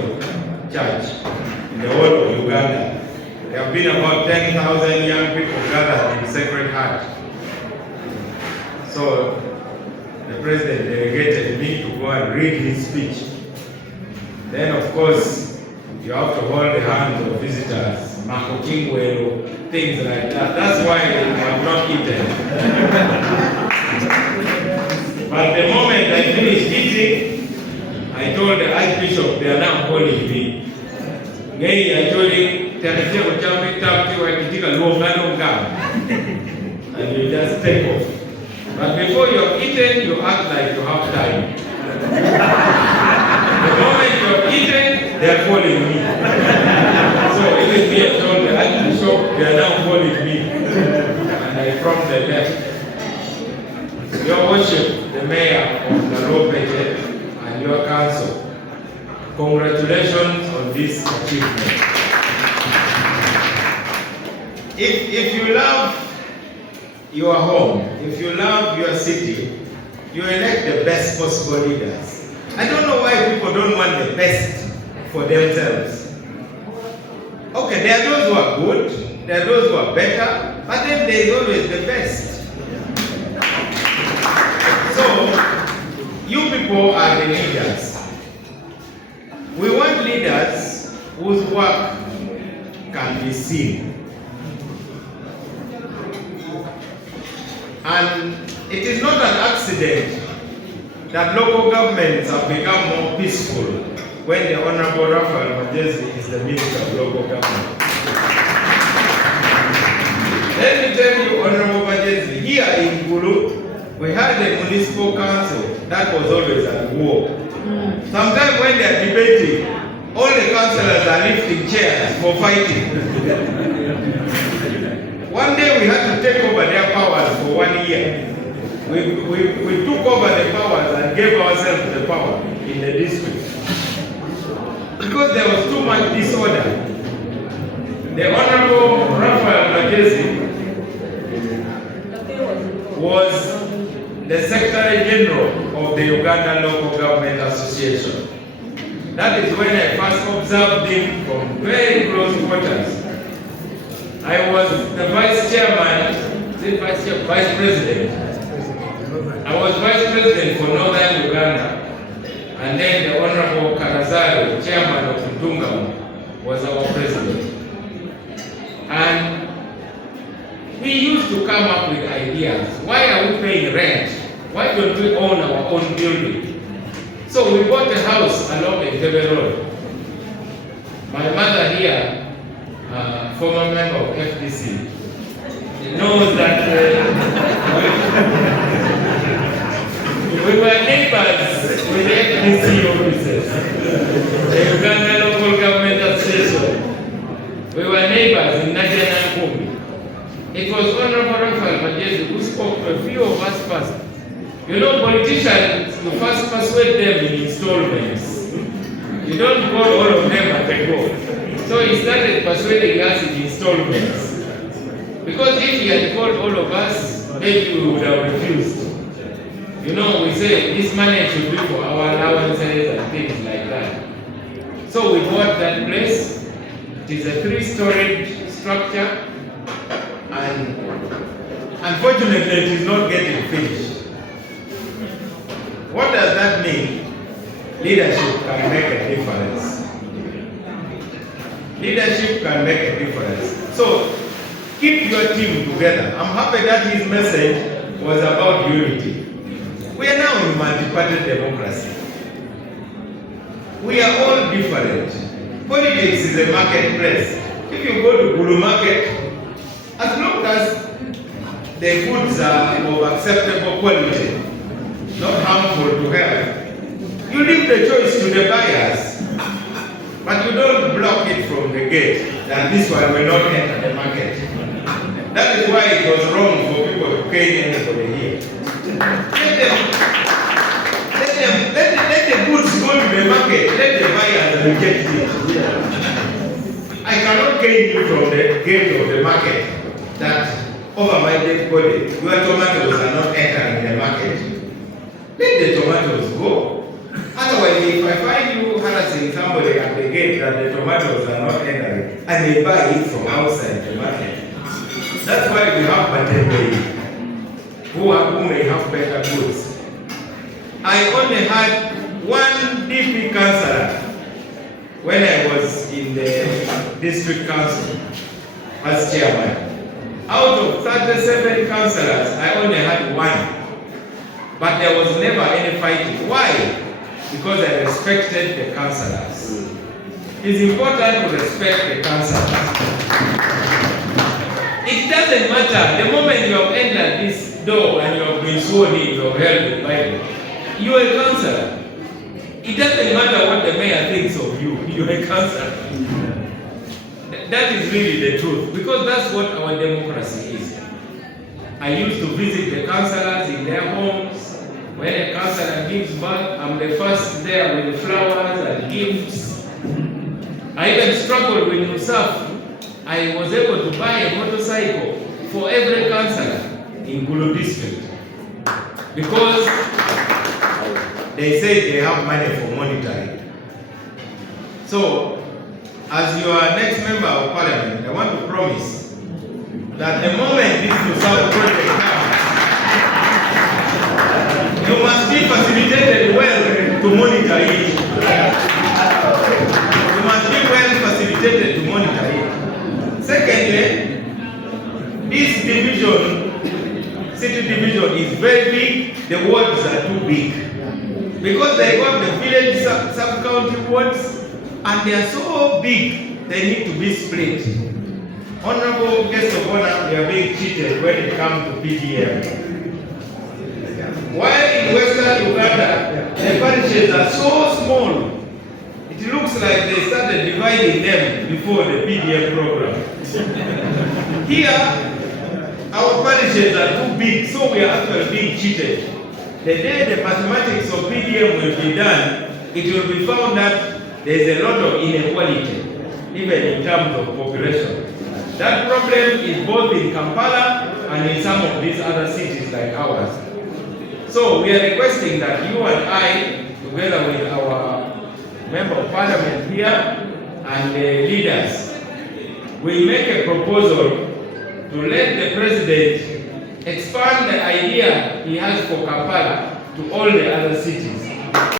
Catholic Church in the whole of Uganda. There have been about 10,000 young people gathered in Sacred Heart. So the president delegated me to go and read his speech. Then, of course, you have to hold the hands of visitors, Mako Kingwelo, things like that. That's why they have not eaten. But the moment I finished eating, I told the Archbishop, they are now calling me. I told him, and you just take off. But before you're eaten, you act like you have time. The moment you're eaten, they're calling me. So even me, I told the Archbishop, they are now calling me. And I promptly left. Your worship, the mayor of Laroo and your council, congratulations on this achievement. If you love your home, if you love your city, you elect the best possible leaders. I don't know why people don't want the best for themselves. Okay, there are those who are good, there are those who are better, but then there is always the best. So, you people are the leaders. We want leaders whose work can be seen. And it is not an accident that local governments have become more peaceful when the Honorable Raphael Majesi is the Minister of Local Government. Let me tell you, Honorable Majesi, here in Gulu, we had a municipal council that was always at war. Sometimes when they are debating, all the councillors are lifting chairs for fighting. One day we had to take over their powers for 1 year. We took over the powers and gave ourselves the power in the district. Because there was too much disorder. The Honorable Raphael Majesi was the Secretary General of the Uganda Local Government Association. That is when I first observed him from very close quarters. I was the vice president. I was vice president for Northern Uganda. And then the Honorable Karazari, chairman of Mtunga, was our president. And we used to come up with ideas. Why are we paying rent? Why don't we own our own building? So we bought a house along the Entebbe Road. My mother here, former member of FDC, knows that we were neighbors with the FDC officers, the Uganda Local Government Association. We were neighbors in Nadia and Kumi. It was Honorable Raphael Majesi who spoke to a few of us first. You know, politicians, you first persuade them in installments. You don't call all of them at a go. So he started persuading us in installments. Because if he had called all of us, maybe we would have refused. You know, we say this money should be for our allowances and things like that. So we bought that place. It is a 3-storied structure. And unfortunately, it is not getting finished. What does that mean? Leadership can make a difference. Leadership can make a difference. So, keep your team together. I'm happy that his message was about unity. We are now in multi-party democracy. We are all different. Politics is a marketplace. If you go to Gulu market, as long as the goods are of acceptable quality, not harmful to health, you leave the choice to the buyers. But you don't block it from the gate that this one will not enter the market. That is why it was wrong for people to pay anybody here. Let the goods go to the market, let the buyers reject it. I cannot cane you from the gate of the market that over my dead body, your tomatoes are not entering the market. Let the tomatoes go. At Otherwise, if I find you harassing somebody at the gate that the tomatoes are not entering, and they buy it from outside the market, that's why we have Batembei, who may have better goods. I only had one DP councillor when I was in the district council as chairman. Out of 37 councillors, I only had one. But there was never any fighting. Why? Because I respected the councillors. It's important to respect the councillors. It doesn't matter. The moment you have entered this door and you have been sworn in, you have held the Bible, you are a councillor. It doesn't matter what the mayor thinks of you. You are a councillor. That is really the truth, because that's what our democracy is. I used to visit the councillors in their homes. When a councillor gives birth, I'm the first there with flowers and gifts. I even struggled with Nusaf. I was able to buy a motorcycle for every councillor in Gulu district, because they say they have money for monitoring. So, as your next member of parliament, I want to promise that the moment this Nusaf project comes, you must be facilitated well to monitor it. You must be well facilitated to monitor it. Secondly, this division, city division, is very big. The wards are too big, because they got the village sub-county wards, and they are so big, they need to be split. Honorable guest of honor, we are being cheated when it comes to PDM. While in Western Uganda, the parishes are so small, it looks like they started dividing them before the PDM program. Here, our parishes are too big, so we are actually being cheated. The day the mathematics of PDM will be done, it will be found that there is a lot of inequality, even in terms of population. That problem is both in Kampala and in some of these other cities like ours. So we are requesting that you and I, together with our member of parliament here and the leaders, will make a proposal to let the president expand the idea he has for Kampala to all the other cities.